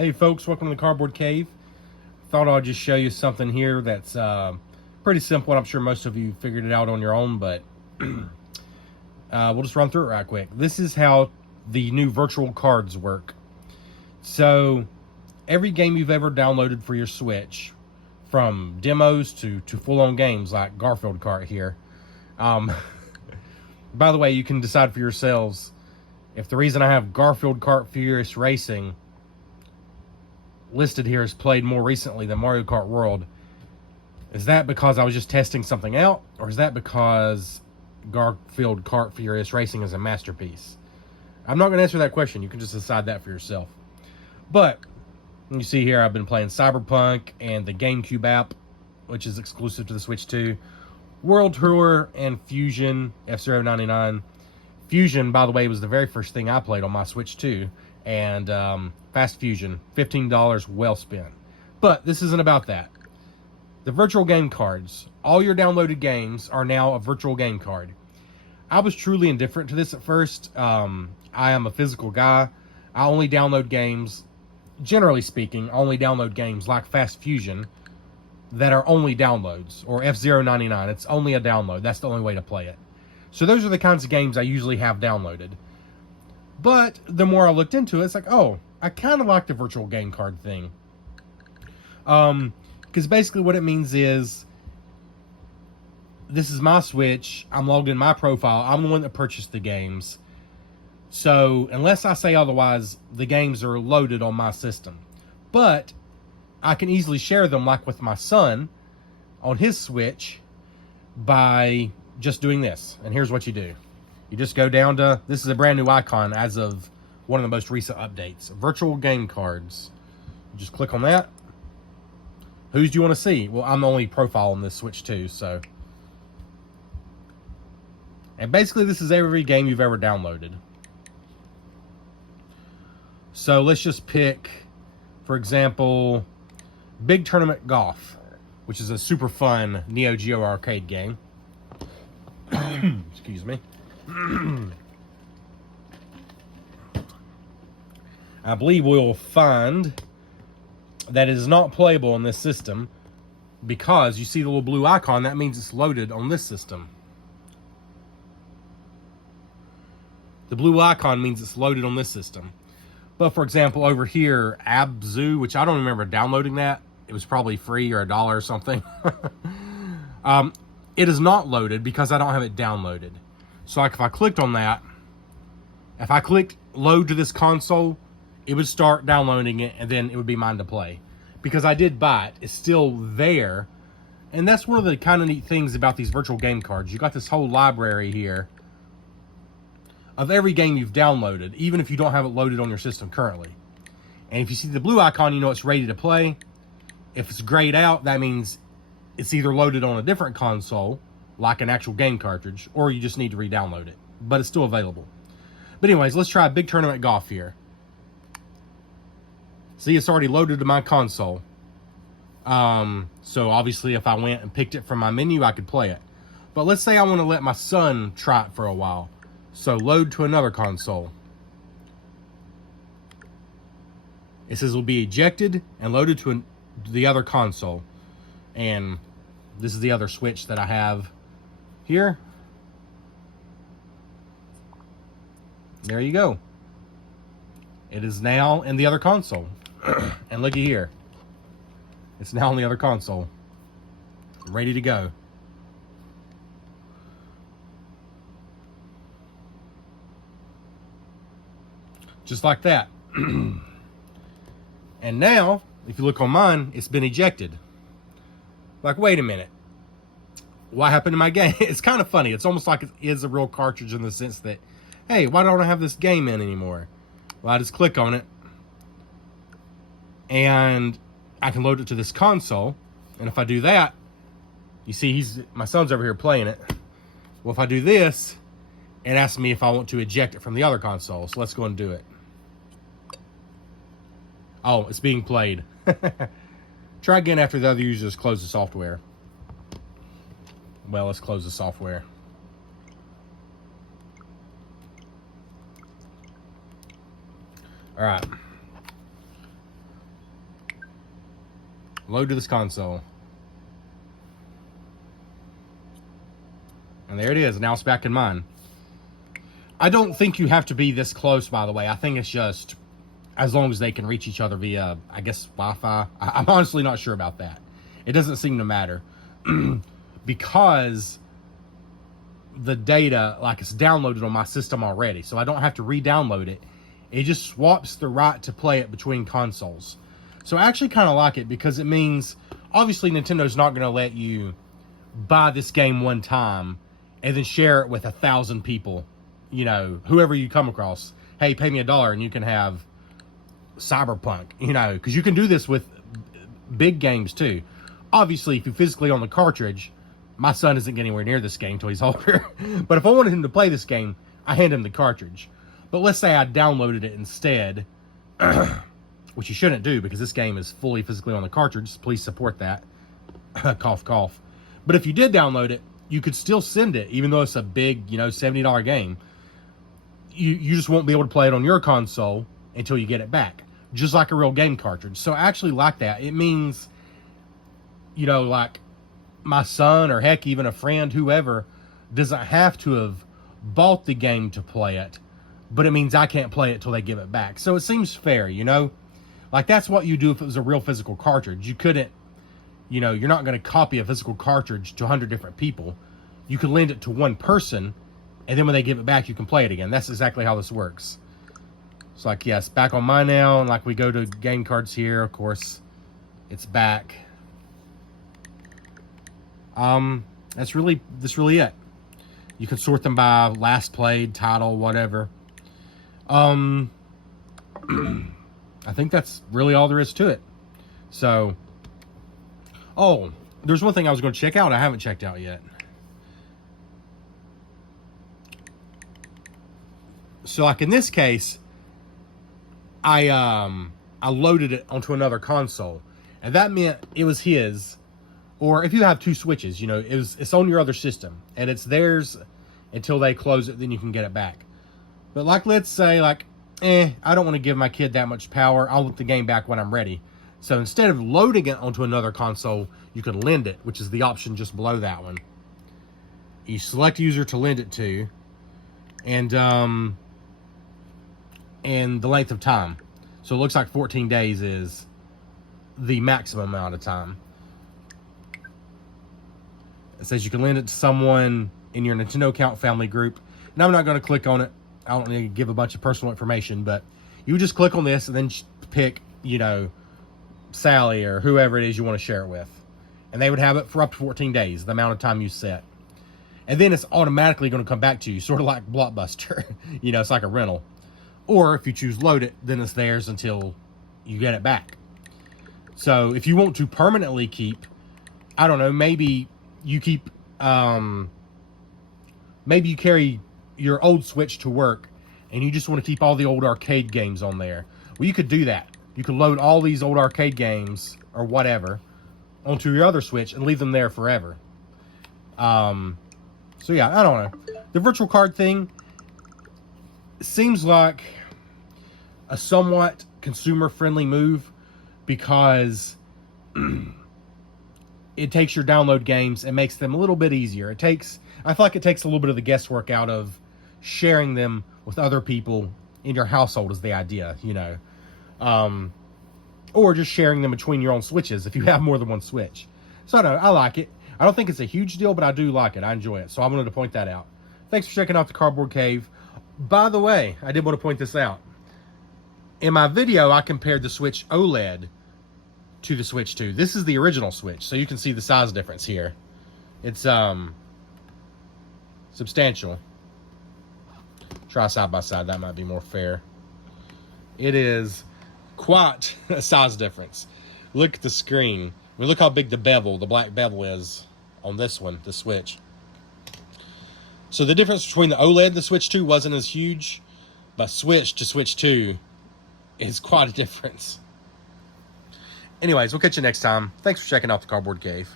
Hey folks, welcome to the Cardboard Cave. Thought I'd just show you something here that's pretty simple. I'm sure most of you figured it out on your own, but we'll just run through it right quick. This is how the new virtual cards work. So every game you've ever downloaded for your Switch, from demos to full-on games like Garfield Kart here. By the way, you can decide for yourselves if the reason I have Garfield Kart Furious Racing listed here is played more recently than Mario Kart World. Is that because I was just testing something out, or is that because Garfield Kart Furious Racing is a masterpiece? I'm not going to answer that question. You can just decide that for yourself. But you see here, I've been playing Cyberpunk and the GameCube app, which is exclusive to the Switch 2, World Tour, and Fusion F-Zero 99. Fusion, by the way, was the very first thing I played on my Switch 2. And Fast Fusion, $15 well spent. But this isn't about that. The virtual game cards, all your downloaded games are now a virtual game card. I was truly indifferent to this at first. I am a physical guy. I only download games, generally speaking, like Fast Fusion that are only downloads, or F-Zero 99. It's only a download. That's the only way to play it. So those are the kinds of games I usually have downloaded. But the more I looked into it, it's like, oh, I kind of like the virtual game card thing. Because basically what it means is, this is my Switch. I'm logged in my profile. I'm the one that purchased the games. So unless I say otherwise, the games are loaded on my system. But I can easily share them, like with my son on his Switch, by just doing this. And here's what you do. You just go down to, this is a brand new icon as of one of the most recent updates. Virtual game cards. You just click on that. Whose do you want to see? Well, I'm the only profile on this Switch too, so. And basically this is every game you've ever downloaded. So let's just pick, for example, Big Tournament Golf, which is a super fun Neo Geo arcade game. Excuse me. I believe we'll find that it is not playable on this system, because you see the little blue icon, that means it's loaded on this system. The blue icon means it's loaded on this system. But for example, over here, Abzu, which I don't remember downloading that. It was probably free or $1 or something. It is not loaded because I don't have it downloaded. So like if I clicked on that, if I clicked load to this console, it would start downloading it, and then it would be mine to play. Because I did buy it, it's still there. And that's one of the kind of neat things about these virtual game cards. You got this whole library here of every game you've downloaded, even if you don't have it loaded on your system currently. And if you see the blue icon, you know it's ready to play. If it's grayed out, that means it's either loaded on a different console, like an actual game cartridge, or you just need to re-download it. But it's still available. But anyways, let's try Big Tournament Golf here. See, it's already loaded to my console. So obviously if I went and picked it from my menu, I could play it. But let's say I want to let my son try it for a while. So load to another console. It says it will be ejected and loaded to the other console. And this is the other Switch that I have here. There you go. It is now in the other console. And looky here. It's now on the other console. Ready to go. Just like that. And now, if you look on mine, it's been ejected. Like, wait a minute. What happened to my game? It's kind of funny. It's almost like it is a real cartridge in the sense that, hey, why don't I have this game in anymore? Well, I just click on it, and I can load it to this console. And if I do that, you see my son's over here playing it. Well, if I do this, it asks me if I want to eject it from the other console. So let's go and do it. Oh, it's being played. Try again after the other users close the software. Well, let's close the software. All right. Load to this console. And there it is. Now it's back in mine. I don't think you have to be this close, by the way. I think it's just as long as they can reach each other via, I guess, Wi-Fi. I'm honestly not sure about that. It doesn't seem to matter. Because the data, like, it's downloaded on my system already. So I don't have to re-download it. It just swaps the right to play it between consoles. So I actually kind of like it because it means, obviously, Nintendo's not going to let you buy this game one time and then share it with 1,000 people. You know, whoever you come across. Hey, pay me $1 and you can have Cyberpunk. You know, because you can do this with big games too. Obviously, if you physically own the cartridge, my son isn't getting anywhere near this game until he's older. But if I wanted him to play this game, I hand him the cartridge. But let's say I downloaded it instead, which you shouldn't do because this game is fully physically on the cartridge. Please support that. Cough, cough. But if you did download it, you could still send it, even though it's a big, you know, $70 game. You just won't be able to play it on your console until you get it back. Just like a real game cartridge. So I actually like that. It means, you know, like my son or heck, even a friend, whoever, doesn't have to have bought the game to play it. But it means I can't play it till they give it back. So it seems fair, you know? Like, that's what you do if it was a real physical cartridge. You couldn't, you know, you're not going to copy a physical cartridge to 100 different people. You can lend it to one person, and then when they give it back, you can play it again. That's exactly how this works. It's like, yes, back on mine now, and like we go to game cards here, of course, it's back. That's really it. You can sort them by last played, title, whatever. I think that's really all there is to it. So, oh, there's one thing I was going to check out I haven't checked out yet. So, like in this case, I loaded it onto another console, and that meant it was his. Or if you have two Switches, you know, it's on your other system, and it's theirs until they close it, then you can get it back. But like, let's say, like, I don't want to give my kid that much power. I'll want the game back when I'm ready. So instead of loading it onto another console, you can lend it, which is the option just below that one. You select user to lend it to, and the length of time. So it looks like 14 days is the maximum amount of time. It says you can lend it to someone in your Nintendo account family group. And I'm not going to click on it. I don't need to give a bunch of personal information, but you just click on this and then pick, you know, Sally or whoever it is you want to share it with. And they would have it for up to 14 days, the amount of time you set. And then it's automatically going to come back to you, sort of like Blockbuster. You know, it's like a rental. Or if you choose load it, then it's theirs until you get it back. So if you want to permanently keep, I don't know, maybe you keep, maybe you carry your old Switch to work and you just want to keep all the old arcade games on there. Well, you could do that. You could load all these old arcade games or whatever onto your other Switch and leave them there forever. So yeah, I don't know. The virtual card thing seems like a somewhat consumer-friendly move because it takes your download games and makes them a little bit easier. I feel like it takes a little bit of the guesswork out of sharing them with other people in your household is the idea, you know. Or just sharing them between your own Switches if you have more than one Switch. So I don't know, I like it. I don't think it's a huge deal, but I do like it. I enjoy it. So I wanted to point that out. Thanks for checking out the Cardboard Cave. By the way, I did want to point this out. In my video, I compared the Switch OLED to the Switch 2. This is the original Switch, so you can see the size difference here. It's substantial. Try side by side, that might be more fair. It is quite a size difference. Look at the screen. I mean, look how big the bevel, the black bevel is on this one, the Switch. So the difference between the OLED and the Switch 2 wasn't as huge, but Switch to Switch 2 is quite a difference. Anyways, we'll catch you next time. Thanks for checking out the Cardboard Cave.